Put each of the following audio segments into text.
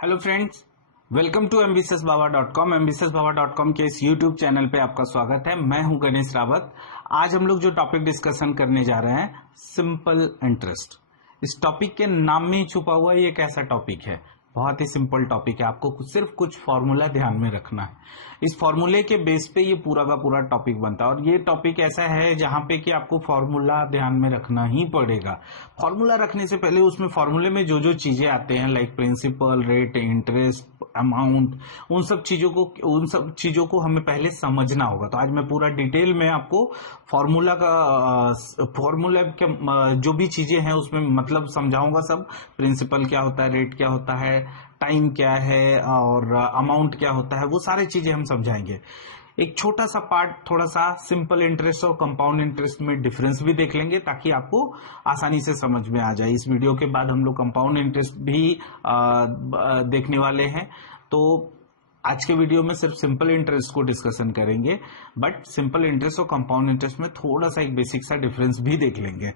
Hello friends, welcome to ambitiousbaba.com। ambitiousbaba.com के इस YouTube channel पे आपका स्वागत है। मैं हूं गणेश रावत। आज हम लोग जो टॉपिक डिस्कशन करने जा रहे हैं, सिंपल इंटरेस्ट। इस टॉपिक के नाम में ही छुपा हुआ ये एक ऐसा टॉपिक है, बहुत ही सिंपल टॉपिक है। आपको सिर्फ कुछ फॉर्मूला ध्यान में रखना है। इस फॉर्मूले के बेस पे ये पूरा का पूरा टॉपिक बनता है और ये टॉपिक ऐसा है जहां पे कि आपको फॉर्मूला ध्यान में रखना ही पड़ेगा। फॉर्मूला रखने से पहले उसमें फॉर्मूले में जो जो चीजें आते हैं, like principal, rate, interest, amount, उन सब चीजों को हमें पहले समझना होगा। तो आज मैं पूरा डिटेल में आपको फॉर्मूला के जो भी चीजें हैं उसमें मतलब समझाऊंगा सब। प्रिंसिपल क्या होता है, रेट क्या होता है, टाइम क्या है और अमाउंट क्या होता है, वो सारी चीजें हम समझाएंगे। एक छोटा सा पार्ट थोड़ा सा सिंपल इंटरेस्ट और कंपाउंड इंटरेस्ट में डिफरेंस भी देख लेंगे ताकि आपको आसानी से समझ में आ जाए। इस वीडियो के बाद हम लोग कंपाउंड इंटरेस्ट भी देखने वाले हैं। तो आज के वीडियो में सिर्फ सिंपल इंटरेस्ट को डिस्कशन करेंगे, बट सिंपल इंटरेस्ट और कंपाउंड इंटरेस्ट में थोड़ा सा एक बेसिक सा डिफरेंस भी देख लेंगे।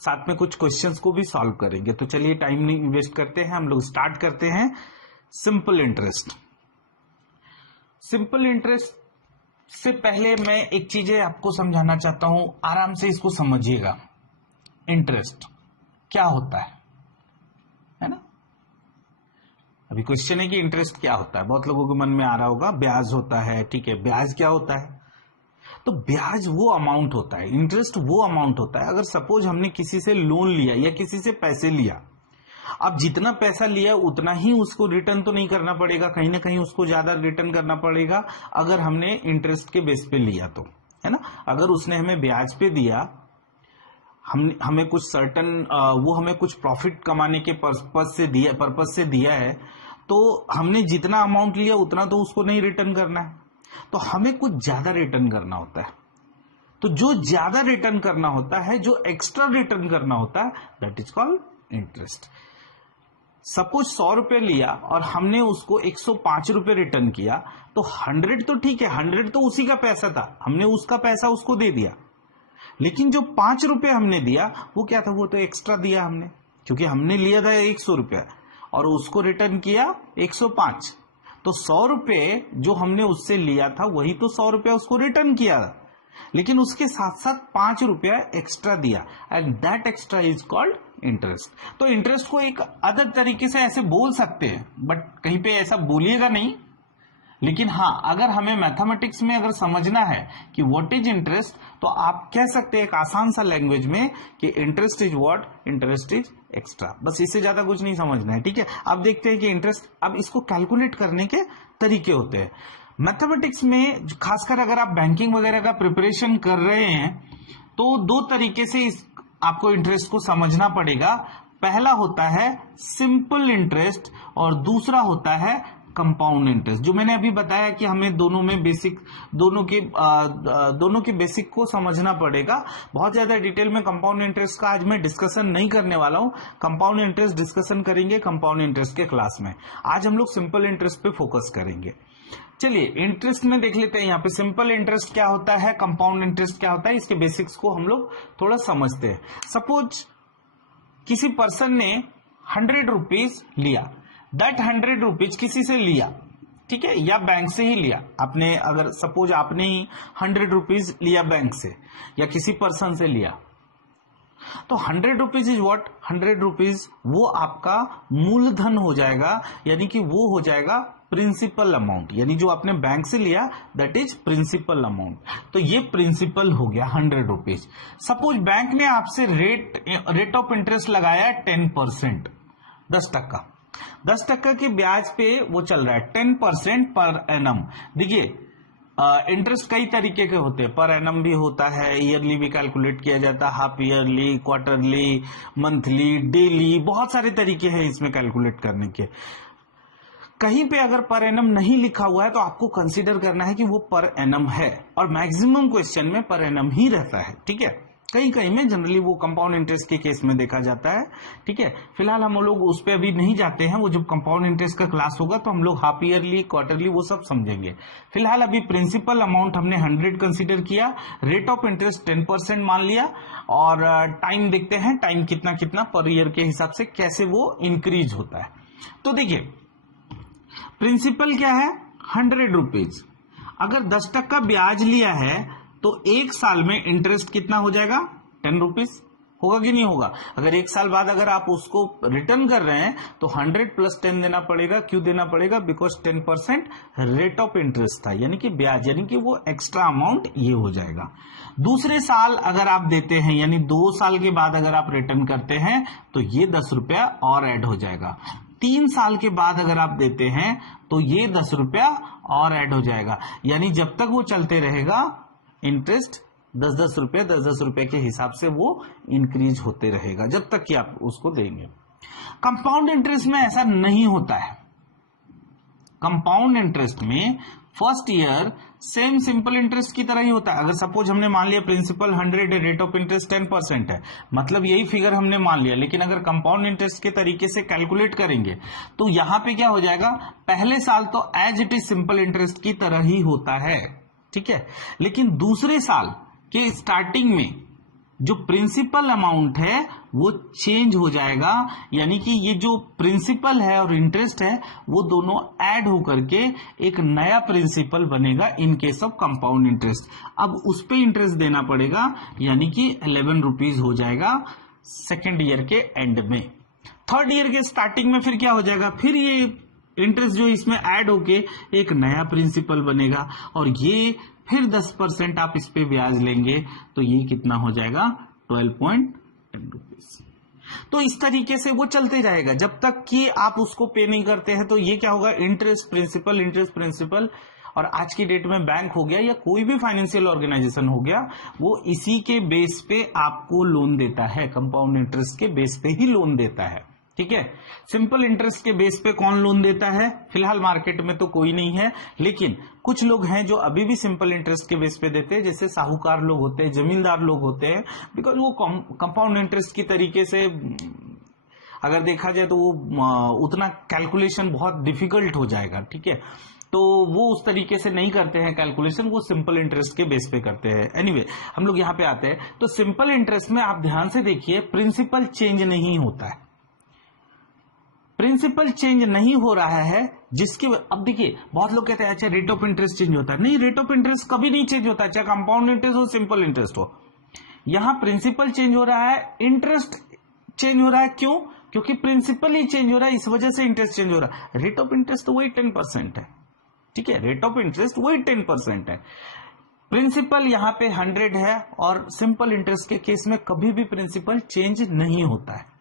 साथ में कुछ क्वेश्चंस को भी सॉल्व करेंगे। तो चलिए टाइम नहीं वेस्ट करते हैं, हम लोग स्टार्ट करते हैं। Simple interest. सिंपल इंटरेस्ट से पहले मैं एक चीज आपको समझाना चाहता हूं, आराम से इसको समझिएगा। इंटरेस्ट क्या होता है ना? अभी क्वेश्चन है कि इंटरेस्ट क्या होता है। बहुत लोगों के मन में आ रहा होगा ब्याज होता है, ठीक है। ब्याज क्या होता है? तो ब्याज वो अमाउंट होता है, इंटरेस्ट वो अमाउंट होता है। अगर सपोज हमने किसी से लोन लिया या किसी से पैसे लिया, अब जितना पैसा लिया उतना ही उसको रिटर्न तो नहीं करना पड़ेगा, कहीं ना कहीं उसको ज्यादा रिटर्न करना पड़ेगा अगर हमने इंटरेस्ट के बेस पे लिया तो, है ना। अगर उसने हमें ब्याज पे दिया, हमें कुछ सर्टन वो हमें कुछ प्रॉफिट कमाने के पर्पस से दिया है, तो हमने जितना अमाउंट लिया उतना तो उसको नहीं रिटर्न करना है, तो हमें कुछ ज्यादा रिटर्न करना होता है। तो जो ज्यादा रिटर्न करना होता है, जो एक्स्ट्रा रिटर्न करना होता है, that is called interest. Suppose 100 रुपए लिया और हमने उसको 105 रुपए रिटर्न किया, तो 100 तो ठीक है, 100 तो उसी का पैसा था, हमने उसका पैसा उसको दे दिया। लेकिन जो 5 रुपए हमने दिया वो क्या था? वो तो एक्स्ट्रा दिया हमने, क्योंकि हमने लिया था 100 रुपया और उसको रिटर्न किया 105। तो 100 रुपए जो हमने उससे लिया था वही तो 100 रुपया उसको रिटर्न किया, लेकिन उसके साथ साथ 5 रुपया एक्स्ट्रा दिया, and that extra is called interest. तो इंटरेस्ट को एक अदर तरीके से ऐसे बोल सकते हैं, बट कहीं पे ऐसा बोलिएगा नहीं। लेकिन हाँ, अगर हमें मैथमेटिक्स में अगर समझना है कि व्हाट इज इंटरेस्ट, तो आप कह सकते हैं एक आसान सा लैंग्वेज में कि interest is what, interest is extra. बस इससे ज्यादा कुछ नहीं समझना है, ठीक है। अब देखते हैं कि इंटरेस्ट, अब इसको कैलकुलेट करने के तरीके होते हैं मैथमेटिक्स में। खासकर अगर आप बैंकिंग वगैरह का प्रिपरेशन कर रहे हैं तो दो तरीके से आपको इंटरेस्ट को समझना पड़ेगा। पहला होता है सिंपल इंटरेस्ट और दूसरा होता है कंपाउंड इंटरेस्ट। जो मैंने अभी बताया कि हमें दोनों के बेसिक को समझना पड़ेगा। बहुत ज्यादा डिटेल में कंपाउंड इंटरेस्ट का आज मैं डिस्कशन नहीं करने वाला हूं। कंपाउंड इंटरेस्ट डिस्कशन करेंगे कंपाउंड इंटरेस्ट के क्लास में। आज हम लोग सिंपल इंटरेस्ट पे फोकस करेंगे। चलिए इंटरेस्ट में देख लेते हैं। यहाँ पे सिंपल इंटरेस्ट क्या होता है, कंपाउंड इंटरेस्ट क्या होता है, इसके बेसिक्स को हम लोग थोड़ा समझते हैं। सपोज किसी पर्सन ने 100 रुपीज लिया, दैट 100 रुपीज किसी से लिया, ठीक है, या बैंक से ही लिया। आपने अगर सपोज आपने ही 100 रुपीज लिया बैंक से या किसी पर्सन से लिया, तो 100 रुपीज इज व्हाट, 100 रुपीज वो आपका मूलधन हो जाएगा, यानी कि वो हो जाएगा प्रिंसिपल अमाउंट। यानी जो आपने बैंक से लिया दैट इज प्रिंसिपल अमाउंट। तो ये प्रिंसिपल हो गया 100 रुपीज। सपोज बैंक ने आपसे रेट ऑफ इंटरेस्ट लगाया 10%, 10%। 10% के ब्याज पे वो चल रहा है 10% पर एनम। देखिए इंटरेस्ट कई तरीके के होते हैं, पर एनम भी होता है, ईयरली भी कैलकुलेट किया जाता है, half yearly, quarterly, monthly, daily, बहुत सारे तरीके हैं इसमें कैलकुलेट करने के। कहीं पे अगर पर एनम नहीं लिखा हुआ है तो आपको कंसीडर करना है कि वो पर एनम है, और मैक्सिमम क्वेश्चन में पर एनम ही रहता है, ठीक है। कहीं कहीं में जनरली वो कंपाउंड इंटरेस्ट के केस में देखा जाता है, ठीक है। फिलहाल हम लोग उस पर अभी नहीं जाते हैं, वो जब कंपाउंड इंटरेस्ट का क्लास होगा तो हम लोग हाफ ईयरली, क्वार्टरली वो सब समझेंगे। फिलहाल अभी प्रिंसिपल अमाउंट हमने 100 कंसीडर किया, रेट ऑफ इंटरेस्ट 10% मान लिया, और टाइम देखते हैं, टाइम कितना कितना पर ईयर के हिसाब से कैसे वो इंक्रीज होता है। तो देखिए प्रिंसिपल क्या है 100 रुपीज, अगर 10% ब्याज लिया है तो एक साल में इंटरेस्ट कितना हो जाएगा 10 रुपीज, होगा कि नहीं होगा। अगर एक साल बाद अगर आप उसको रिटर्न कर रहे हैं तो 100 + 10 देना पड़ेगा। क्यों देना पड़ेगा? बिकॉज 10% रेट ऑफ इंटरेस्ट था, यानी कि ब्याज, यानी कि वो एक्स्ट्रा अमाउंट ये हो जाएगा। दूसरे साल अगर आप देते हैं, यानी 2 साल के बाद अगर आप रिटर्न करते हैं तो ये 10 रुपया और ऐड हो जाएगा। 3 साल के बाद अगर आप देते हैं तो ये 10 रुपया और ऐड हो जाएगा, यानी जब तक वो चलते रहेगा इंटरेस्ट 10-10 रुपये 10-10 रुपए के हिसाब से वो इंक्रीज होते रहेगा जब तक कि आप उसको देंगे। कंपाउंड इंटरेस्ट में ऐसा नहीं होता है। कंपाउंड इंटरेस्ट में first year same simple interest की तरह ही होता है। अगर सपोज हमने मान लिया प्रिंसिपल 100 है, रेट ऑफ इंटरेस्ट 10% है, मतलब यही फिगर हमने मान लिया, लेकिन अगर कंपाउंड इंटरेस्ट के तरीके से कैलकुलेट करेंगे तो यहां पे क्या हो जाएगा, पहले साल तो as it is simple interest की तरह ही होता है, ठीक है, लेकिन दूसरे साल के स्टार्टिंग में जो प्रिंसिपल अमाउंट है वो चेंज हो जाएगा, यानी कि ये जो प्रिंसिपल है और इंटरेस्ट है वो दोनों ऐड होकर के एक नया प्रिंसिपल बनेगा in case of compound interest. अब उस पे इंटरेस्ट देना पड़ेगा, यानी कि 11 रुपीज हो जाएगा सेकेंड ईयर के एंड में। थर्ड ईयर के स्टार्टिंग में फिर क्या हो जाएगा, फिर ये इंटरेस्ट जो इसमें ऐड होके एक नया प्रिंसिपल बनेगा और ये फिर 10% आप इस पे ब्याज लेंगे तो ये कितना हो जाएगा 12.10 रुपीज। तो इस तरीके से वो चलते जाएगा जब तक कि आप उसको पे नहीं करते हैं। तो ये क्या होगा, इंटरेस्ट प्रिंसिपल इंटरेस्ट प्रिंसिपल। और आज की डेट में बैंक हो गया या कोई भी फाइनेंशियल ऑर्गेनाइजेशन हो गया, वो इसी के बेस पे आपको लोन देता है, कंपाउंड इंटरेस्ट के बेस पे ही लोन देता है, ठीक है। सिंपल इंटरेस्ट के बेस पे कौन लोन देता है, फिलहाल मार्केट में तो कोई नहीं है, लेकिन कुछ लोग हैं जो अभी भी सिंपल इंटरेस्ट के बेस पे देते हैं, जैसे साहूकार लोग होते हैं, जमींदार लोग होते हैं, बिकॉज वो कंपाउंड इंटरेस्ट की तरीके से अगर देखा जाए तो वो उतना कैलकुलेशन बहुत डिफिकल्ट हो जाएगा, ठीक है, तो वो उस तरीके से नहीं करते हैं कैलकुलेशन, वो सिंपल इंटरेस्ट के बेस पे करते हैं। एनीवे हम लोग यहाँ पे आते हैं। तो सिंपल इंटरेस्ट में आप ध्यान से देखिए, प्रिंसिपल चेंज नहीं होता है, प्रिंसिपल चेंज नहीं हो रहा है, जिसकी अब देखिए बहुत लोग कहते हैं अच्छा रेट ऑफ इंटरेस्ट चेंज होता है। नहीं, रेट ऑफ इंटरेस्ट कभी नहीं चेंज होता, चाहे कंपाउंड इंटरेस्ट हो सिंपल इंटरेस्ट हो। यहां प्रिंसिपल चेंज हो रहा है, इंटरेस्ट चेंज हो रहा है। क्यों? क्योंकि प्रिंसिपल ही चेंज हो रहा है, इस वजह से इंटरेस्ट चेंज हो रहा है। रेट ऑफ इंटरेस्ट तो वही 10% है, ठीक है, रेट ऑफ इंटरेस्ट वही 10% है। प्रिंसिपल यहां पे 100 है और सिंपल इंटरेस्ट के केस में कभी भी प्रिंसिपल चेंज नहीं होता है,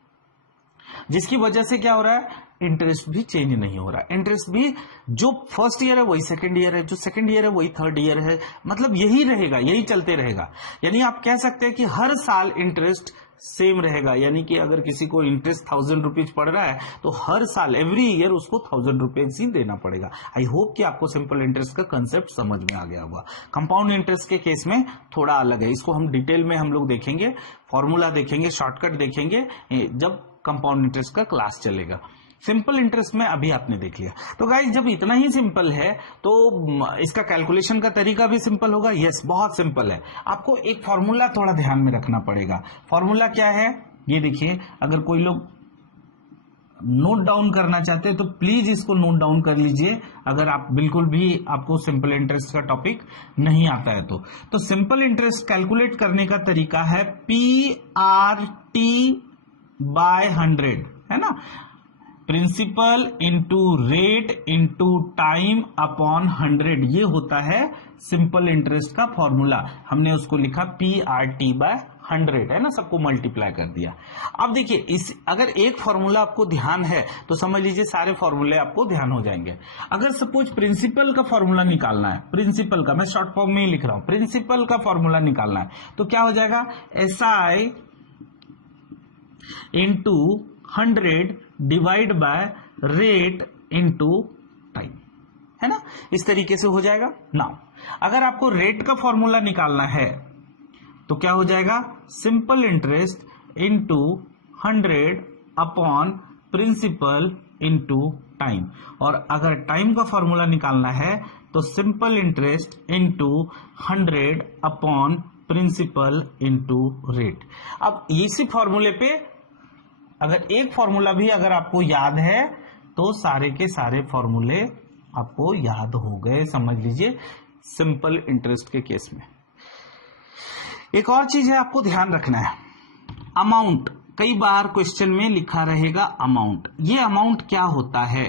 जिसकी वजह से क्या हो रहा है, इंटरेस्ट भी चेंज नहीं हो रहा है। इंटरेस्ट भी जो फर्स्ट ईयर है वही सेकंड ईयर है, जो सेकंड ईयर है वही थर्ड ईयर है, मतलब यही रहेगा, यही चलते रहेगा। यानी आप कह सकते हैं कि हर साल इंटरेस्ट सेम रहेगा, यानी कि अगर किसी को इंटरेस्ट 1000 रुपीज पड़ रहा है तो हर साल एवरी ईयर उसको 1000 रुपीज ही देना पड़ेगा। आई होप कि आपको सिंपल इंटरेस्ट का कंसेप्ट समझ में आ गया होगा। कंपाउंड इंटरेस्ट के केस में थोड़ा अलग है, इसको हम डिटेल में हम लोग देखेंगे, फॉर्मूला देखेंगे, शॉर्टकट देखेंगे जब कंपाउंड इंटरेस्ट का क्लास चलेगा। सिंपल इंटरेस्ट में अभी आपने देख लिया। तो गाइस जब इतना ही सिंपल है तो इसका कैलकुलेशन का तरीका भी सिंपल होगा। यस, बहुत सिंपल है। आपको एक फॉर्मूला थोड़ा ध्यान में रखना पड़ेगा। फॉर्मूला क्या है ये देखिए, अगर कोई लोग नोट डाउन करना चाहते हैं तो प्लीज इसको नोट डाउन कर लीजिए, अगर आप बिल्कुल भी आपको सिंपल इंटरेस्ट का टॉपिक नहीं आता है तो सिंपल इंटरेस्ट कैलकुलेट करने का तरीका है PRT बाय 100, है ना, principal into rate into time upon 100, ये होता है सिंपल इंटरेस्ट का फॉर्मूला। हमने उसको लिखा PRT बाय 100, है ना, सबको मल्टीप्लाई कर दिया। अब देखिए इस अगर एक फॉर्मूला आपको ध्यान है तो समझ लीजिए सारे फॉर्मूले आपको ध्यान हो जाएंगे। अगर सपोज प्रिंसिपल का फॉर्मूला निकालना है, प्रिंसिपल का मैं शॉर्ट फॉर्म में ही लिख रहा हूं, प्रिंसिपल का फॉर्मूला निकालना है तो क्या हो जाएगा, SI into 100 divide by rate into time, है ना, इस तरीके से हो जाएगा ना। अगर आपको रेट का फॉर्मूला निकालना है तो क्या हो जाएगा, simple interest into 100 upon principal into time. और अगर टाइम का फॉर्मूला निकालना है तो simple interest into 100 upon principal into rate. अब इसी फॉर्मूले पे अगर एक फॉर्मूला भी अगर आपको याद है तो सारे के सारे फॉर्मूले आपको याद हो गए, समझ लीजिए सिंपल इंटरेस्ट के केस में। एक और चीज है आपको ध्यान रखना है, अमाउंट। कई बार क्वेश्चन में लिखा रहेगा अमाउंट। ये अमाउंट क्या होता है?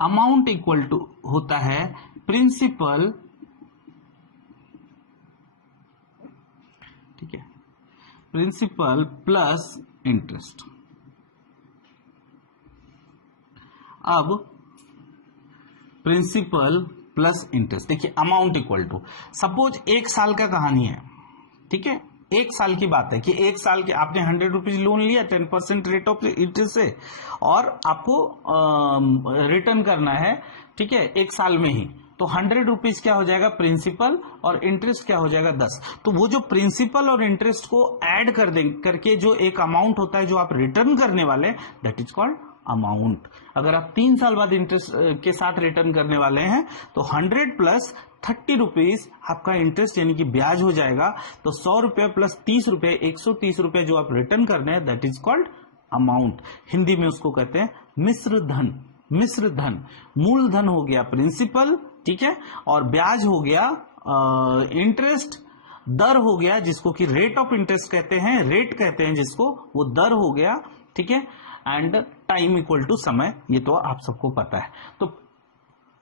अमाउंट इक्वल टू होता है प्रिंसिपल, ठीक है, प्रिंसिपल प्लस इंटरेस्ट। अब प्रिंसिपल प्लस इंटरेस्ट, देखिए अमाउंट इक्वल टू, सपोज 1 साल का कहानी है, ठीक है, 1 साल की बात है कि 1 साल के आपने 100 रुपीज लोन लिया 10% रेट ऑफ इंटरेस्ट से, और आपको रिटर्न करना है, ठीक है, 1 साल में ही। तो 100 रुपीज क्या हो जाएगा प्रिंसिपल, और इंटरेस्ट क्या हो जाएगा 10। तो वो जो प्रिंसिपल और इंटरेस्ट को ऐड कर दे करके जो एक अमाउंट होता है जो आप रिटर्न करने वाले, दैट इज कॉल्ड अमाउंट। अगर आप 3 साल बाद इंटरेस्ट के साथ रिटर्न करने वाले हैं तो 100 प्लस 30 रुपीज आपका इंटरेस्ट यानी कि ब्याज हो जाएगा। तो 100 रुपए प्लस 30 रुपए 130 रुपए जो आप रिटर्न करने हैं, that is called amount. Hindi में उसको कहते हैं मिश्र धन। मिश्र धन, मूल धन हो गया प्रिंसिपल, ठीक है, और ब्याज हो गया इंटरेस्ट, दर हो गया जिसको कि रेट ऑफ इंटरेस्ट कहते हैं, रेट कहते हैं जिसको, वो दर हो गया, ठीक है, एंड टाइम इक्वल टू समय, ये तो आप सबको पता है। तो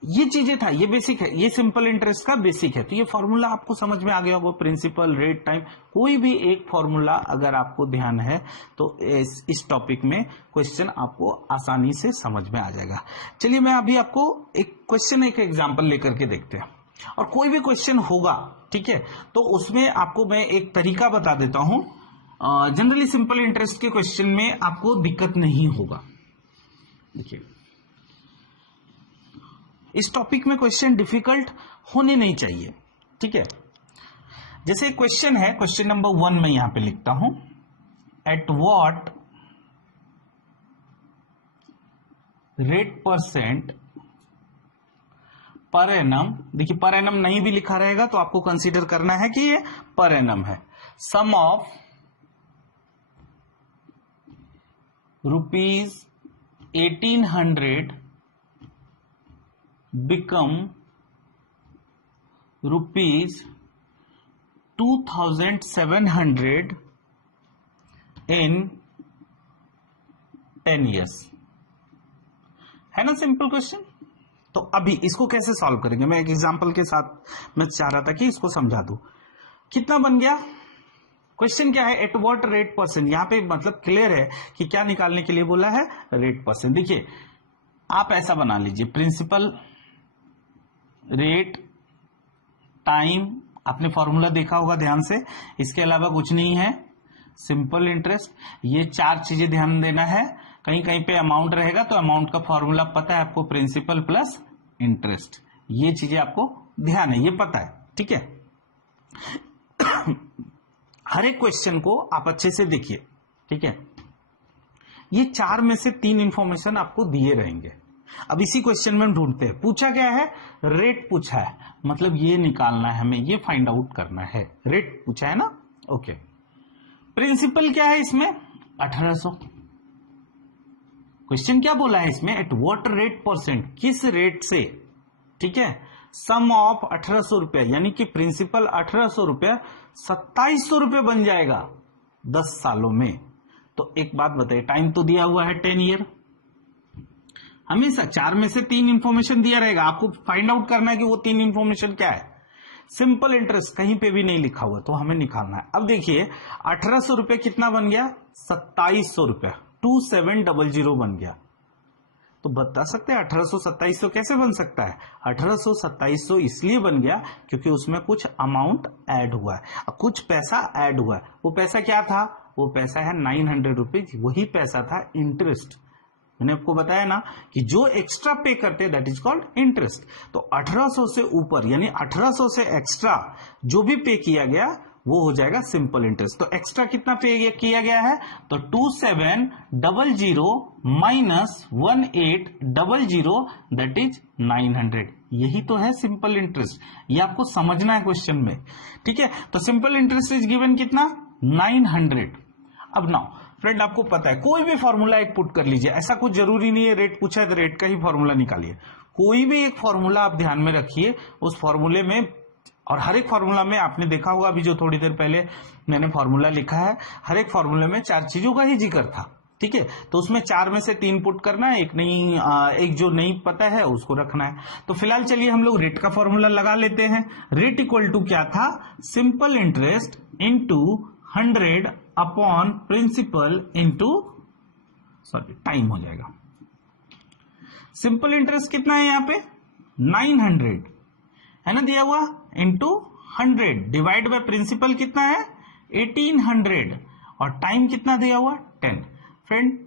ये चीजें था, ये बेसिक है, ये सिंपल इंटरेस्ट का बेसिक है। तो ये फॉर्मूला आपको समझ में आ गया होगा, प्रिंसिपल, रेट, टाइम, कोई भी एक फॉर्मूला अगर आपको ध्यान है तो इस टॉपिक में क्वेश्चन आपको आसानी से समझ में आ जाएगा। चलिए मैं अभी आपको एक क्वेश्चन, एक एग्जाम्पल लेकर के देखते हैं, और कोई भी क्वेश्चन होगा, ठीक है, तो उसमें आपको मैं एक तरीका बता देता हूं। जनरली सिंपल इंटरेस्ट के क्वेश्चन में आपको दिक्कत नहीं होगा। देखिए इस टॉपिक में क्वेश्चन डिफिकल्ट होने नहीं चाहिए, ठीक है। जैसे क्वेश्चन है, क्वेश्चन नंबर 1 में यहां पे लिखता हूं, at what rate percent per annum, देखिए पर एनम नहीं भी लिखा रहेगा तो आपको कंसीडर करना है कि ये पर एनम है, सम of rupees 1800 become rupees 2700 in 10 years, है ना सिंपल क्वेश्चन। तो अभी इसको कैसे सॉल्व करेंगे, मैं एक एग्जांपल के साथ मैं चाह रहा था कि इसको समझा दूं। कितना बन गया, क्वेश्चन क्या है, एट व्हाट रेट परसेंट, यहां पे मतलब क्लियर है कि क्या निकालने के लिए बोला है, रेट परसेंट। देखिए आप ऐसा बना लीजिए, प्रिंसिपल, रेट, टाइम, आपने फॉर्मूला देखा होगा ध्यान से, इसके अलावा कुछ नहीं है, सिंपल इंटरेस्ट, ये 4 चीजें ध्यान देना है। कहीं कहीं पे अमाउंट रहेगा तो अमाउंट का फॉर्मूला पता है आपको, प्रिंसिपल प्लस इंटरेस्ट, ये चीजें आपको ध्यान है, ये पता है, ठीक है। हर एक क्वेश्चन को आप अच्छे से देखिए, ठीक है। ये 4 में से 3 इंफॉर्मेशन आपको दिए रहेंगे। अब इसी क्वेश्चन में हम ढूंढते हैं, पूछा क्या है, रेट पूछा है, मतलब ये निकालना है हमें, ये फाइंड आउट करना है, रेट पूछा है ना, ओके। प्रिंसिपल क्या है इसमें, 1800। क्वेश्चन क्या बोला है इसमें, एट व्हाट रेट परसेंट, किस रेट से, ठीक है, सम ऑफ 1800 रुपए, यानी कि प्रिंसिपल 1800 रुपए 2700 रुपए बन जाएगा 10 सालों में। तो एक बात बताइए, टाइम तो दिया हुआ है 10 ईयर, हमेशा 4 में से 3 इंफॉर्मेशन दिया रहेगा, आपको फाइंड आउट करना है कि वो 3 इंफॉर्मेशन क्या है। सिंपल इंटरेस्ट कहीं पे भी नहीं लिखा हुआ तो हमें निकालना है। अब देखिए 1800 रुपए कितना बन गया, 2700 रुपए, 2700 बन गया। तो बता सकते हैं 1800 2700 कैसे बन सकता है, 1800 2700 इसलिए बन गया क्योंकि उसमें कुछ अमाउंट ऐड हुआ है, कुछ पैसा ऐड हुआ है। वो पैसा क्या था, वो पैसा है 900 रुपीज, वही पैसा था इंटरेस्ट। मैंने आपको बताया ना कि जो एक्स्ट्रा पे करते हैं दैट इज कॉल्ड इंटरेस्ट। तो 1800 से ऊपर यानी 1800 से एक्स्ट्रा जो भी पे किया गया वो हो जाएगा सिंपल इंटरेस्ट। तो एक्स्ट्रा कितना पे किया गया है, तो 2700 माइनस 1800 दैट इज 900, यही तो है सिंपल इंटरेस्ट। ये आपको समझना है क्वेश्चन में, ठीक है। तो सिंपल इंटरेस्ट इज गिवन कितना, 900। अब नाउ फ्रेंड आपको पता है कोई भी फॉर्मूला एक पुट कर लीजिए, ऐसा कुछ जरूरी नहीं है रेट पूछा है तो रेट का ही फॉर्मूला निकालिए, कोई भी एक फॉर्मूला आप ध्यान में रखिए, उस फॉर्मूले में, और हर एक फॉर्मूला में आपने देखा होगा, अभी जो थोड़ी देर पहले मैंने फॉर्मूला लिखा है, हर एक फॉर्मूले में 4 चीजों का ही जिक्र था, ठीक है। तो उसमें 4 में से 3 पुट करना है, एक जो नहीं पता है उसको रखना है। तो फिलहाल चलिए हम लोग रेट का फॉर्मूला लगा लेते हैं। रेट इक्वल टू क्या था, simple interest into 100 upon principal into time हो जाएगा। सिंपल इंटरेस्ट कितना है यहाँ पे 900 है ना दिया हुआ, इंटू 100 डिवाइड बाय प्रिंसिपल कितना है 1800 और टाइम कितना दिया हुआ 10। फ्रेंड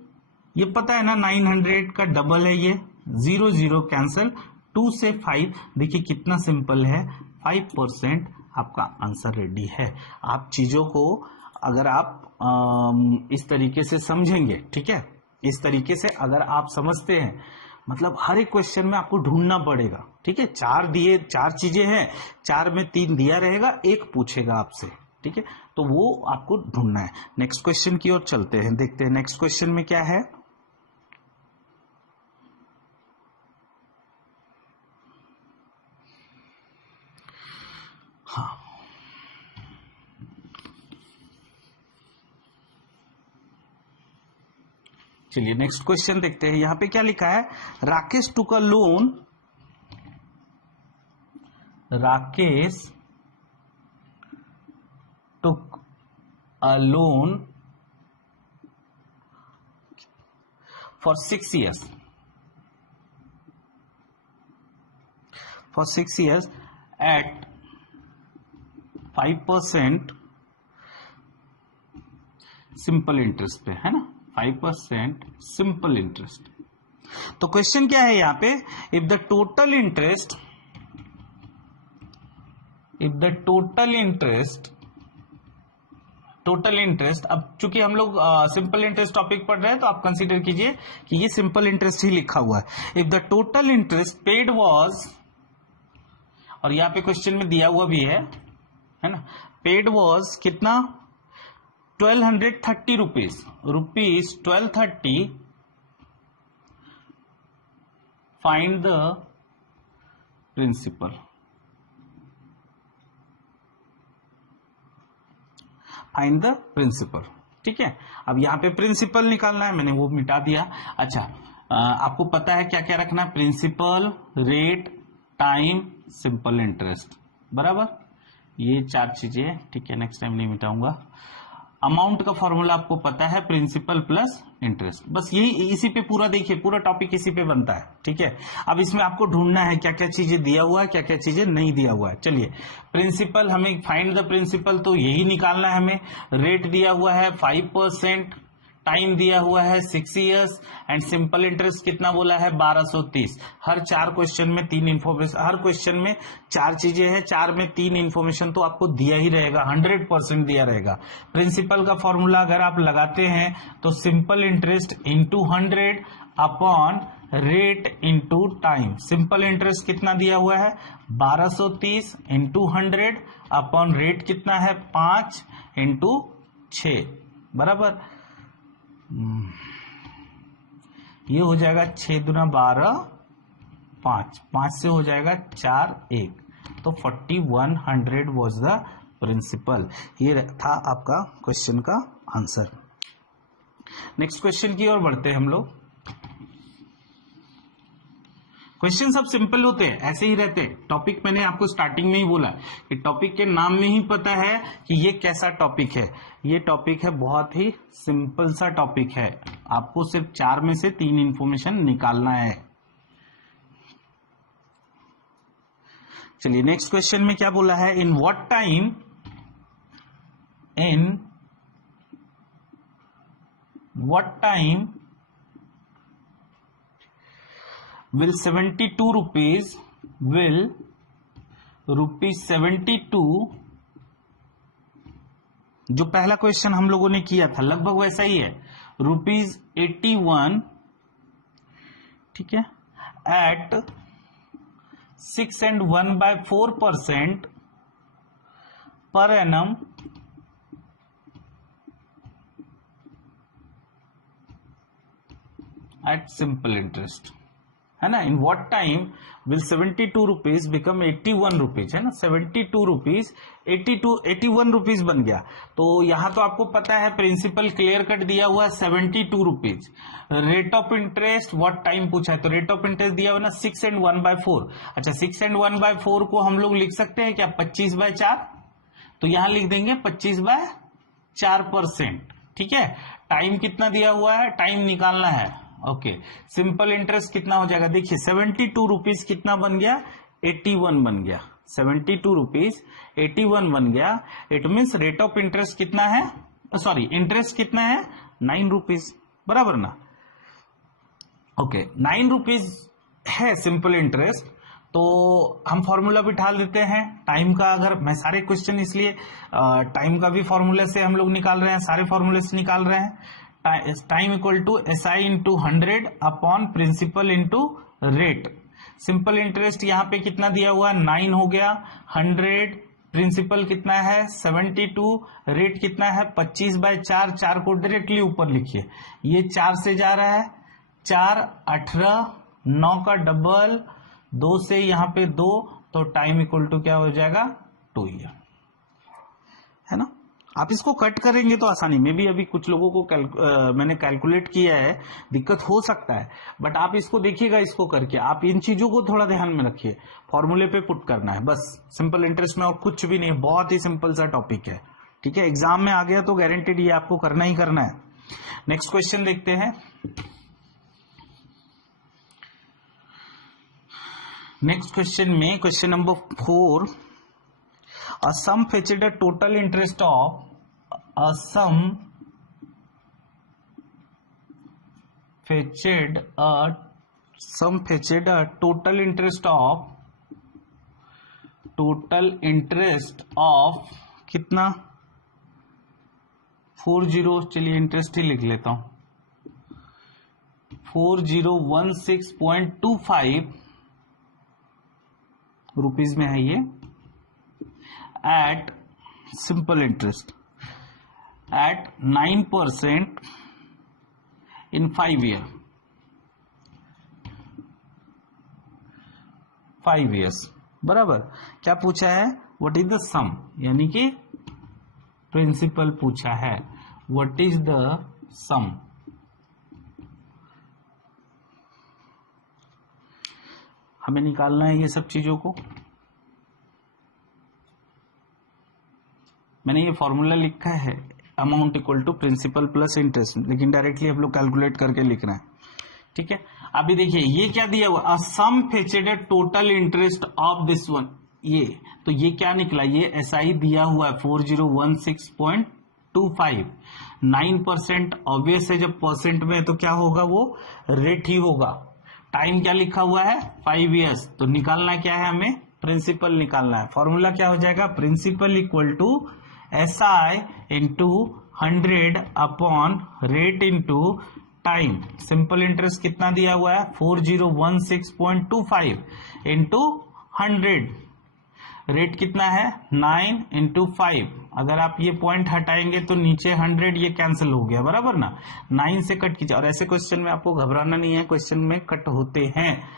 ये पता है ना 900 का डबल है ये, 0 0 कैंसल, 2 से 5, देखिए कितना सिंपल है, 5% आपका आंसर रेडी है। आप चीजों को अगर आप इस तरीके से समझेंगे, ठीक है, इस तरीके से अगर आप समझते हैं, मतलब हर एक क्वेश्चन में आपको ढूंढना पड़ेगा, ठीक है। 4 चीजें हैं, 4 में 3 दिया रहेगा, 1 पूछेगा आपसे, ठीक है, तो वो आपको ढूंढना है। नेक्स्ट क्वेश्चन की ओर चलते हैं, देखते हैं नेक्स्ट क्वेश्चन में क्या है। हाँ, चलिए नेक्स्ट क्वेश्चन देखते हैं। यहां पे क्या लिखा है, Rakesh took a loan, Rakesh took a loan for 6 years. For 6 years at 5% simple interest पे, है ना, 5% सिंपल इंटरेस्ट। तो क्वेश्चन क्या है यहाँ पे, इफ द टोटल इंटरेस्ट, अब चूंकि हम लोग सिंपल इंटरेस्ट टॉपिक पढ़ रहे हैं तो आप कंसीडर कीजिए कि ये सिंपल इंटरेस्ट ही लिखा हुआ है। If the total interest paid was, और यहाँ पे क्वेश्चन में दिया हुआ भी है ना, पेड वाज कितना 1230 rupees, rupees 1230, find the principal, find the principal, ठीक है। अब यहाँ पे प्रिंसिपल निकालना है, मैंने वो मिटा दिया। अच्छा, आपको पता है क्या क्या रखना, principal, rate, time, simple interest, बराबर, ये 4 चीजें, ठीक है, नेक्स्ट टाइम नहीं मिटाऊंगा। अमाउंट का फॉर्मूला आपको पता है, प्रिंसिपल प्लस इंटरेस्ट, बस यही, इसी पे पूरा देखिए, पूरा टॉपिक इसी पे बनता है, ठीक है। अब इसमें आपको ढूंढना है क्या क्या चीजें दिया हुआ है, क्या क्या चीजें नहीं दिया हुआ है। चलिए, प्रिंसिपल, हमें फाइंड द प्रिंसिपल तो यही निकालना है हमें। रेट दिया हुआ है 5%, टाइम दिया हुआ है 6 इयर्स, एंड सिंपल इंटरेस्ट कितना बोला है 1230। हर 4 क्वेश्चन में 3 इंफॉर्मेशन, हर क्वेश्चन में 4 चीजें हैं, 4 में 3 इंफॉर्मेशन तो आपको दिया ही रहेगा, 100% दिया रहेगा। प्रिंसिपल का फॉर्मूला अगर आप लगाते हैं तो simple interest into 100 upon rate into time. Simple interest कितना दिया हुआ है 1230 इंटू 100 अपॉन रेट कितना है 5 इंटू 6, बराबर, ये हो जाएगा 6 दूना 12, 5 से हो जाएगा 4 1, तो 4100 वॉज द प्रिंसिपल। ये था आपका क्वेश्चन का आंसर। नेक्स्ट क्वेश्चन की ओर बढ़ते हैं हम लोग। क्वेश्चन सब सिंपल होते हैं, ऐसे ही रहते हैं। टॉपिक मैंने आपको स्टार्टिंग में ही बोला कि टॉपिक के नाम में ही पता है कि ये कैसा टॉपिक है। ये टॉपिक है बहुत ही सिंपल सा टॉपिक है, आपको सिर्फ 4 में से 3 इंफॉर्मेशन निकालना है। चलिए नेक्स्ट क्वेश्चन में क्या बोला है, in what time will 72 rupees will ₹72, जो पहला क्वेश्चन हम लोगों ने किया था लगभग वैसा ही है, ₹81, ठीक है, eight 6 and 1/4% per annum eight simple interest. है ना, in what time will 72 rupees become 81 rupees, है ना, 72 रुपीज 81 रुपीज बन गया। तो यहां तो आपको पता है प्रिंसिपल क्लियर कट दिया हुआ है 72 rupees. Rate of interest what time पूछा है, तो रेट ऑफ इंटरेस्ट दिया हुआ ना 6 and 1/4। अच्छा 6 and 1/4 को हम लोग लिख सकते हैं क्या 25/4, तो यहां लिख देंगे 25/4%। ठीक है, टाइम कितना दिया हुआ है, टाइम निकालना है। ओके, सिंपल इंटरेस्ट कितना हो जाएगा, देखिए 72 रुपीज कितना बन गया, 81 बन गया। 72 रुपीज 81 बन गया। It means rate of interest कितना है, सॉरी इंटरेस्ट कितना है 9 रुपीज, बराबर ना। ओके 9 रुपीज है सिंपल इंटरेस्ट। तो हम फॉर्मूला भी ढाल देते हैं टाइम का। अगर मैं सारे क्वेश्चन इसलिए टाइम का भी फॉर्मूले से हम लोग निकाल रहे हैं, सारे फॉर्मूले से निकाल रहे हैं। Time equal to SI into 100 upon principal into rate. Simple interest यहाँ पे कितना दिया हुआ है 9 हो गया, 100 प्रिंसिपल कितना है 72, रेट कितना है 25/4, 4 को डायरेक्टली ऊपर लिखिए, ये 4 से जा रहा है 4 18, 9 का डबल 2 से यहाँ पे 2, तो टाइम इक्वल टू क्या हो जाएगा 2 ईयर, है ना। आप इसको कट करेंगे तो आसानी में भी, अभी कुछ लोगों को मैंने कैलकुलेट किया है, दिक्कत हो सकता है, बट आप इसको देखिएगा, इसको करके आप इन चीजों को थोड़ा ध्यान में रखिए, फॉर्मूले पे पुट करना है बस। सिंपल इंटरेस्ट में और कुछ भी नहीं, बहुत ही सिंपल सा टॉपिक है। ठीक है, एग्जाम में आ गया तो गारंटेड ये आपको करना ही करना है। नेक्स्ट क्वेश्चन देखते हैं। नेक्स्ट क्वेश्चन में question number 4, a sum fetched a total interest of a sum fetched a total interest of कितना 40, चलिए इंटरेस्ट ही लिख लेता हूं, 4016.25 रुपीज में है ये, at simple interest at 9% in 5 year, 5 years, बराबर। क्या पूछा है, व्हाट इज द सम, यानी कि प्रिंसिपल पूछा है, व्हाट इज द सम। हमें निकालना है ये सब चीजों को। मैंने ये फॉर्मूला लिखा है amount equal to principal plus interest, लेकिन डायरेक्टली हम लोग कैलकुलेट करके लिख रहे हैं। ठीक है, अभी देखिए ये क्या दिया हुआ, sum fetched total interest of this one, ये तो ये क्या निकला, ये SI दिया हुआ है 4016.25, 9%। ऑब्वियस है जब परसेंट में है तो क्या होगा, वो रेट ही होगा। टाइम क्या लिखा हुआ है 5 ईयर्स, तो निकालना क्या है हमें, प्रिंसिपल निकालना है। फॉर्मूला क्या हो जाएगा, principal equal to SI into 100 upon rate into time. Simple interest कितना दिया हुआ है 4016.25 इंटू 100, रेट कितना है 9 इंटू 5। अगर आप ये पॉइंट हटाएंगे तो नीचे 100 ये कैंसिल हो गया, बराबर ना, 9 से कट कीजिए। और ऐसे क्वेश्चन में आपको घबराना नहीं है, क्वेश्चन में कट होते हैं।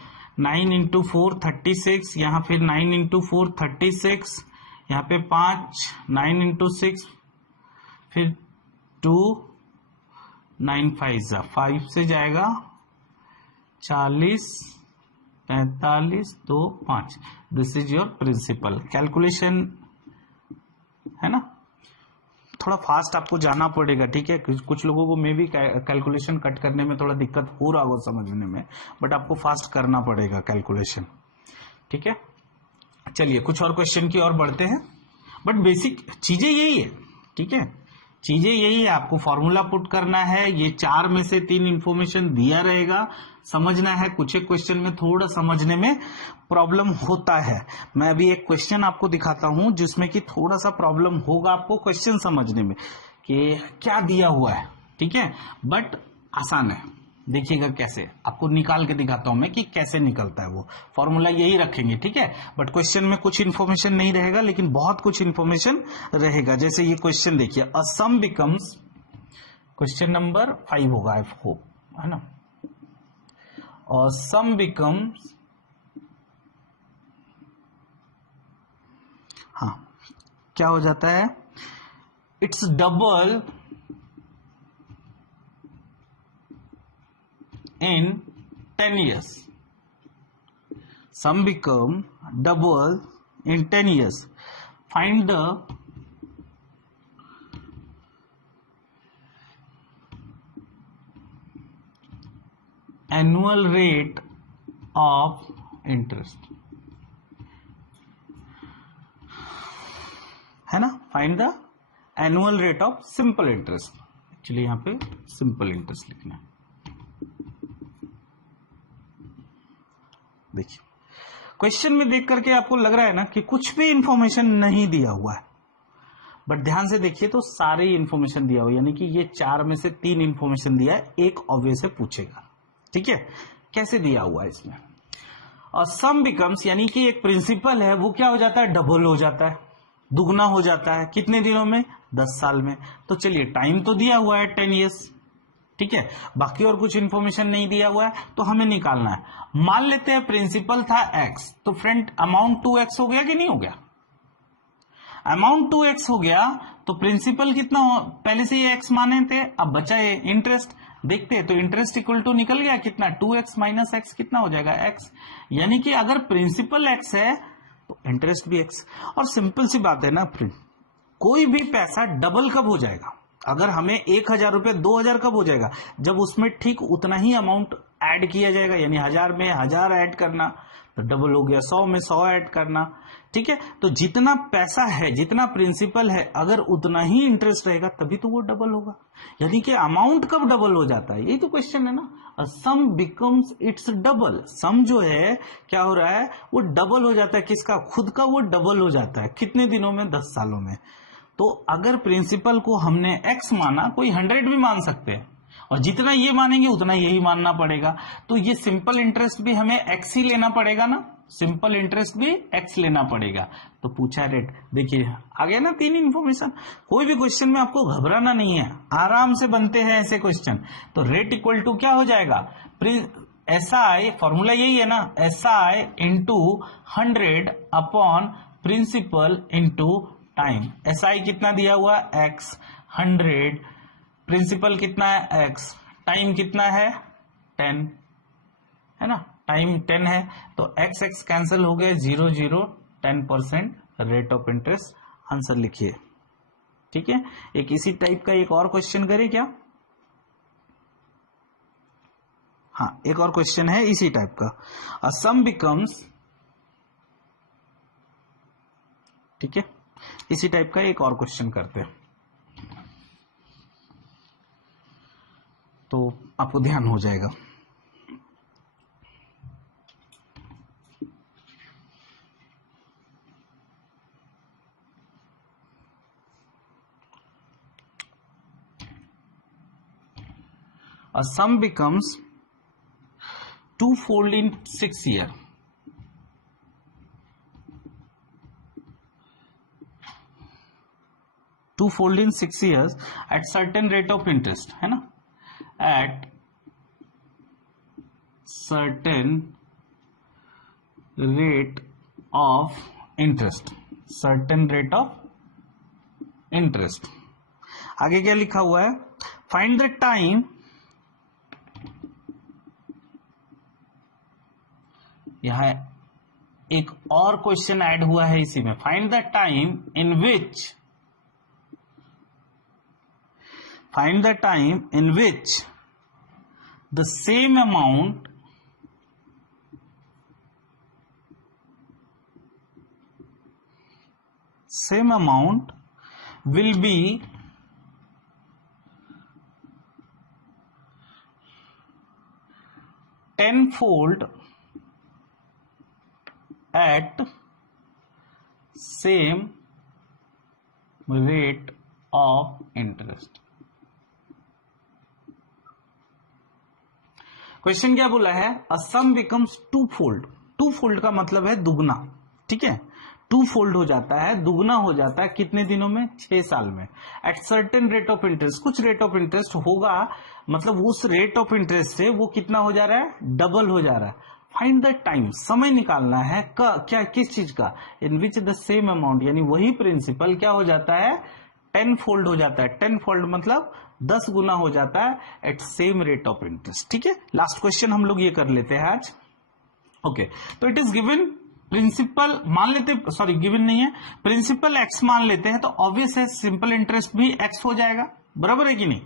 9 इंटू 4 36, यहाँ फिर 9 इंटू 4 36, यहाँ पे 5, 9 इंटू 6, फिर 2, 9 5 से जाएगा 40, 45, 2, 5। This is your principal. Calculation है ना, थोड़ा फास्ट आपको जाना पड़ेगा। ठीक है, कुछ लोगों को मे भी कैलकुलेशन कट करने में थोड़ा दिक्कत हो रहा हो समझने में, बट आपको फास्ट करना पड़ेगा कैलकुलेशन। ठीक है, चलिए कुछ और क्वेश्चन की ओर बढ़ते हैं, बट बेसिक चीजें यही है। ठीक है, चीजें यही है, आपको फॉर्मूला पुट करना है, ये 4 में से 3 इंफॉर्मेशन दिया रहेगा, समझना है। कुछ एक क्वेश्चन में थोड़ा समझने में प्रॉब्लम होता है। मैं अभी एक क्वेश्चन आपको दिखाता हूं जिसमें कि थोड़ा सा प्रॉब्लम होगा आपको क्वेश्चन समझने में कि क्या दिया हुआ है। ठीक है, बट आसान है, देखिएगा कैसे, आपको निकाल के दिखाता हूं मैं कि कैसे निकलता है। वो फॉर्मूला यही रखेंगे, ठीक है, बट क्वेश्चन में कुछ इन्फॉर्मेशन नहीं रहेगा, लेकिन बहुत कुछ इन्फॉर्मेशन रहेगा। जैसे ये क्वेश्चन देखिए, अ सम बिकम्स, क्वेश्चन नंबर 5 होगा आई होप, है ना। और सम बिकम्स, हाँ क्या हो जाता है, it's double in 10 years. Sum become double in 10 years. Find the annual rate of interest. है ना, find the annual rate of simple interest. Actually यहाँ पे simple interest लिखना है. देखिए क्वेश्चन में देख करके आपको लग रहा है ना कि कुछ भी इंफॉर्मेशन नहीं दिया हुआ है, बट ध्यान से देखिए तो सारी इंफॉर्मेशन दिया हुआ है, यानी कि ये 4 में से 3 इंफॉर्मेशन दिया है, एक ऑब्वियस से पूछेगा. ठीक है, कैसे दिया हुआ है इसमें. और सम बिकम्स यानी कि एक प्रिंसिपल है वो क्या हो जाता है, डबल हो जाता है, दुगना हो जाता है. कितने दिनों में, 10 साल में. तो चलिए टाइम तो दिया हुआ है 10 ईयर्स. ठीक है, बाकी और कुछ इंफॉर्मेशन नहीं दिया हुआ है तो हमें निकालना है. मान लेते हैं प्रिंसिपल था x, तो फ्रेंड अमाउंट 2x हो गया कि नहीं हो गया. अमाउंट 2x हो गया तो प्रिंसिपल कितना हो, पहले से ये x माने थे, अब बचा ये इंटरेस्ट. देखते हैं तो इंटरेस्ट इक्वल टू निकल गया कितना, 2x माइनस x कितना हो जाएगा, x. यानी कि अगर प्रिंसिपल x है तो इंटरेस्ट भी x. और सिंपल सी बात है ना फ्रेंड, कोई भी पैसा डबल कब हो जाएगा, अगर हमें 1000 रुपए 2000 कब हो जाएगा, जब उसमें ठीक उतना ही अमाउंट ऐड किया जाएगा. यानी 1000 में 1000 ऐड करना तो डबल हो गया, 100 में 100 ऐड करना. ठीक है, तो जितना पैसा है, जितना प्रिंसिपल है, अगर उतना ही इंटरेस्ट रहेगा तभी तो वो डबल होगा. यानी कि अमाउंट कब डबल हो जाता है, यही तो क्वेश्चन है ना. Sum becomes its double. Sum जो है क्या हो रहा है, वो डबल हो जाता है. किसका, खुद का वो डबल हो जाता है. कितने दिनों में, 10 सालों में. तो अगर प्रिंसिपल को हमने x माना, कोई 100 भी मान सकते हैं, और जितना ये मानेंगे उतना यही मानना पड़ेगा. तो ये सिंपल इंटरेस्ट भी हमें x ही लेना पड़ेगा ना, सिंपल इंटरेस्ट भी x लेना पड़ेगा. तो पूछा रेट, देखिए आ गया ना 3 इंफॉर्मेशन. कोई भी क्वेश्चन में आपको घबराना नहीं है, आराम से बनते हैं ऐसे क्वेश्चन. तो रेट इक्वल टू क्या हो जाएगा, SI, फॉर्मूला यही है ना, SI into 100 upon principal into time. SI कितना दिया हुआ, x 100, प्रिंसिपल कितना है x, टाइम कितना है 10, है ना, टाइम 10 है. तो x x कैंसिल हो गए, 0 0 10% रेट ऑफ इंटरेस्ट. आंसर लिखिए. ठीक है, एक इसी टाइप का एक और क्वेश्चन करें क्या, हाँ एक और क्वेश्चन है इसी टाइप का. अ सम बिकम्स, ठीक है, इसी टाइप का एक और क्वेश्चन करते हैं तो आपको ध्यान हो जाएगा. A sum becomes twofold in 6 years. Twofold in 6 years at certain rate of interest, है ना, at certain rate of interest, certain rate of interest. आगे क्या लिखा हुआ है, find the time, यहां एक और क्वेश्चन ऐड हुआ है इसी में, find the time in which, find the time in which the same amount will be tenfold at same rate of interest. Question क्या बोला है, a sum becomes twofold. Twofold का मतलब है दुगना. ठीक है, 2 फोल्ड हो जाता है, दुगना हो जाता है कितने दिनों में? 6 साल में। At certain rate of interest, कुछ रेट ऑफ इंटरेस्ट होगा, मतलब उस रेट ऑफ इंटरेस्ट से वो कितना हो जा रहा है? डबल हो जा रहा है। फाइंड द टाइम, समय निकालना है क्या, किस चीज का? इन विच द सेम अमाउंट, यानी वही प्रिंसिपल क्या हो जाता है? 10 फोल्ड हो जाता है। 10 फोल्ड मतलब 10 गुना हो जाता है at same rate of interest. ठीक है, लास्ट क्वेश्चन हम लोग ये कर लेते हैं आज। ओके, तो इट इज गिवन प्रिंसिपल मान लेते, सॉरी गिवन नहीं है, प्रिंसिपल एक्स मान लेते हैं, तो ऑब्वियस है सिंपल इंटरेस्ट भी एक्स हो जाएगा, बराबर है कि नहीं?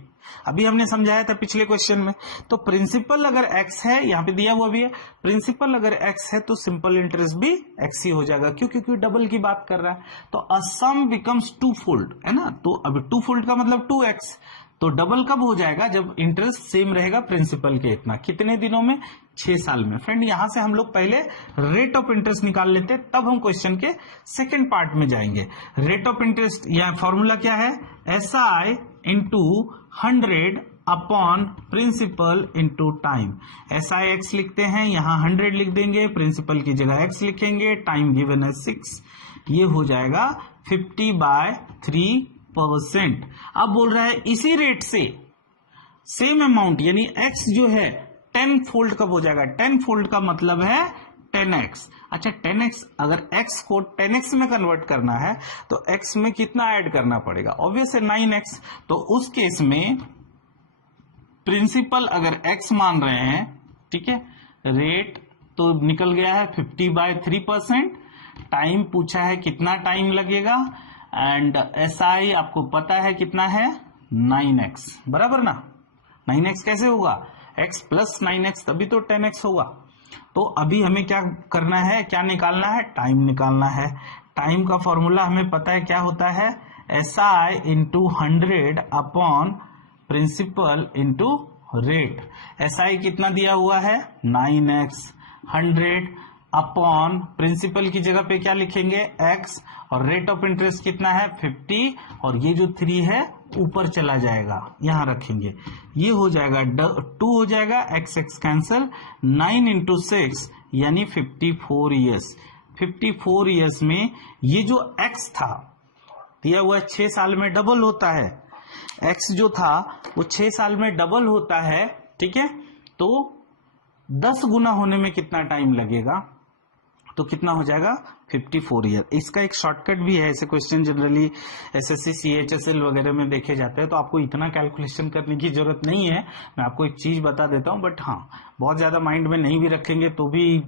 अभी हमने समझाया था पिछले क्वेश्चन में। तो प्रिंसिपल अगर एक्स है, यहां पे दिया हुआ भी है, प्रिंसिपल अगर एक्स है तो सिंपल इंटरेस्ट भी एक्स ही हो जाएगा। क्यों? क्योंकि डबल की बात कर रहा है। तो अ सम बिकम्स 2 फोल्ड, है ना? तो अभी 2 फोल्ड का मतलब 2x, तो डबल कब हो जाएगा? जब इंटरेस्ट सेम रहेगा प्रिंसिपल के इतना। कितने दिनों में? 6 साल में। फ्रेंड, यहां से हम लोग पहले रेट ऑफ इंटरेस्ट निकाल लेते हैं, तब हम क्वेश्चन के सेकंड पार्ट में जाएंगे। रेट ऑफ इंटरेस्ट या फॉर्मूला क्या है? SI into 100 upon principal into time. SI x लिखते हैं, यहां 100 लिख देंगे, प्रिंसिपल की जगह x लिखेंगे, टाइम गिवन है 6, ये हो जाएगा 50/3%। अब बोल रहा है इसी रेट से सेम अमाउंट, यानी x जो है 10 फोल्ड कब हो जाएगा? 10 फोल्ड का मतलब है 10x। अच्छा, 10x, अगर x को 10x में कन्वर्ट करना है तो x में कितना ऐड करना पड़ेगा? ऑब्वियस है 9x। तो उस केस में प्रिंसिपल अगर x मान रहे हैं, ठीक है, रेट तो निकल गया है 50/3%, टाइम पूछा है कितना टाइम लगेगा, एंड SI आपको पता है कितना है? 9x, बराबर ना? 9x कैसे होगा? x प्लस 9x, तभी तो 10x होगा। तो अभी हमें क्या करना है, क्या निकालना है? टाइम निकालना है। टाइम का फॉर्मूला हमें पता है क्या होता है? SI into 100 upon principal into rate. SI कितना दिया हुआ है? 9x, 100 अपॉन प्रिंसिपल की जगह पे क्या लिखेंगे? x, और रेट ऑफ इंटरेस्ट कितना है? 50, और ये जो 3 है ऊपर चला जाएगा, यहां रखेंगे, ये हो जाएगा 2 हो जाएगा, x कैंसल, 9 इंटू 6 यानी 54 ईयर्स। 54 ईयर्स में ये जो x था दिया हुआ 6 साल में डबल होता है, x जो था वो 6 साल में डबल होता है, ठीक है? तो 10 गुना होने में कितना टाइम लगेगा? तो कितना हो जाएगा? 54 ईयर। इसका एक शॉर्टकट भी है, ऐसे क्वेश्चन जनरली SSC CHSL वगैरह में देखे जाते हैं, तो आपको इतना कैलकुलेशन करने की जरूरत नहीं है। मैं आपको एक चीज बता देता हूं, बट हाँ, बहुत ज्यादा माइंड में नहीं भी रखेंगे तो भी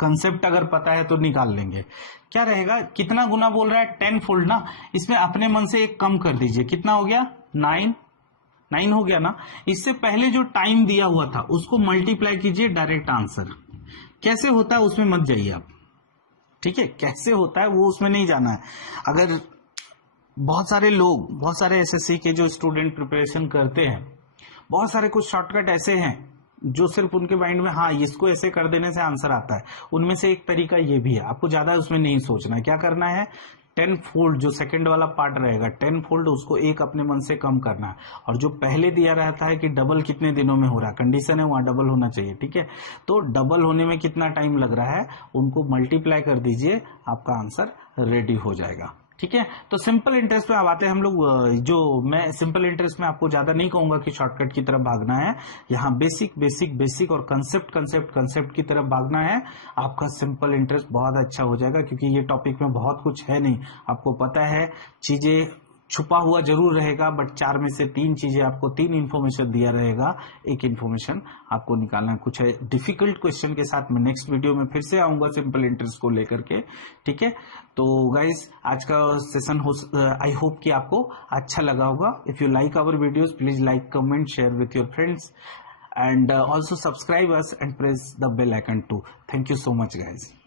कंसेप्ट अगर पता है तो निकाल लेंगे। क्या रहेगा? कितना गुना बोल रहा है? 10 फोल्ड ना। इसमें अपने मन से एक कम कर दीजिए, कितना हो गया? 9 हो गया ना। इससे पहले जो टाइम दिया हुआ था उसको मल्टीप्लाई कीजिए, डायरेक्ट आंसर। कैसे होता है उसमें मत जाइए आप, ठीक है? कैसे होता है वो उसमें नहीं जाना है। अगर बहुत सारे लोग, बहुत सारे SSC के जो स्टूडेंट प्रिपरेशन करते हैं, बहुत सारे कुछ शॉर्टकट ऐसे हैं जो सिर्फ उनके माइंड में, हाँ इसको ऐसे कर देने से आंसर आता है। उनमें से एक तरीका ये भी है, आपको ज्यादा उसमें नहीं सोचना है। क्या करना है? 10 फोल्ड जो सेकंड वाला पार्ट रहेगा, 10 फोल्ड उसको एक अपने मन से कम करना है, और जो पहले दिया रहता है कि डबल कितने दिनों में हो रहा है, कंडीशन है वहां डबल होना चाहिए, ठीक है? तो डबल होने में कितना टाइम लग रहा है उनको मल्टीप्लाई कर दीजिए, आपका आंसर रेडी हो जाएगा, ठीक है? तो सिंपल इंटरेस्ट में अब आते हैं हम लोग। जो मैं सिंपल इंटरेस्ट में आपको ज्यादा नहीं कहूंगा कि शॉर्टकट की तरफ भागना है, यहाँ बेसिक और कंसेप्ट की तरफ भागना है। आपका सिंपल इंटरेस्ट बहुत अच्छा हो जाएगा, क्योंकि ये टॉपिक में बहुत कुछ है नहीं, आपको पता है, चीजें छुपा हुआ जरूर रहेगा, बट 4 में से 3 चीजें आपको, 3 इंफॉर्मेशन दिया रहेगा, एक इंफॉर्मेशन आपको निकालना है। कुछ है डिफिकल्ट क्वेश्चन के साथ मैं नेक्स्ट वीडियो में फिर से आऊंगा सिंपल इंटरेस्ट को लेकर के, ठीक है? तो गाइज, आज का सेशन आई होप कि आपको अच्छा लगा होगा। If you like our videos, please like, comment, share with your friends, and also subscribe us and press the bell icon too. Thank you so much, guys.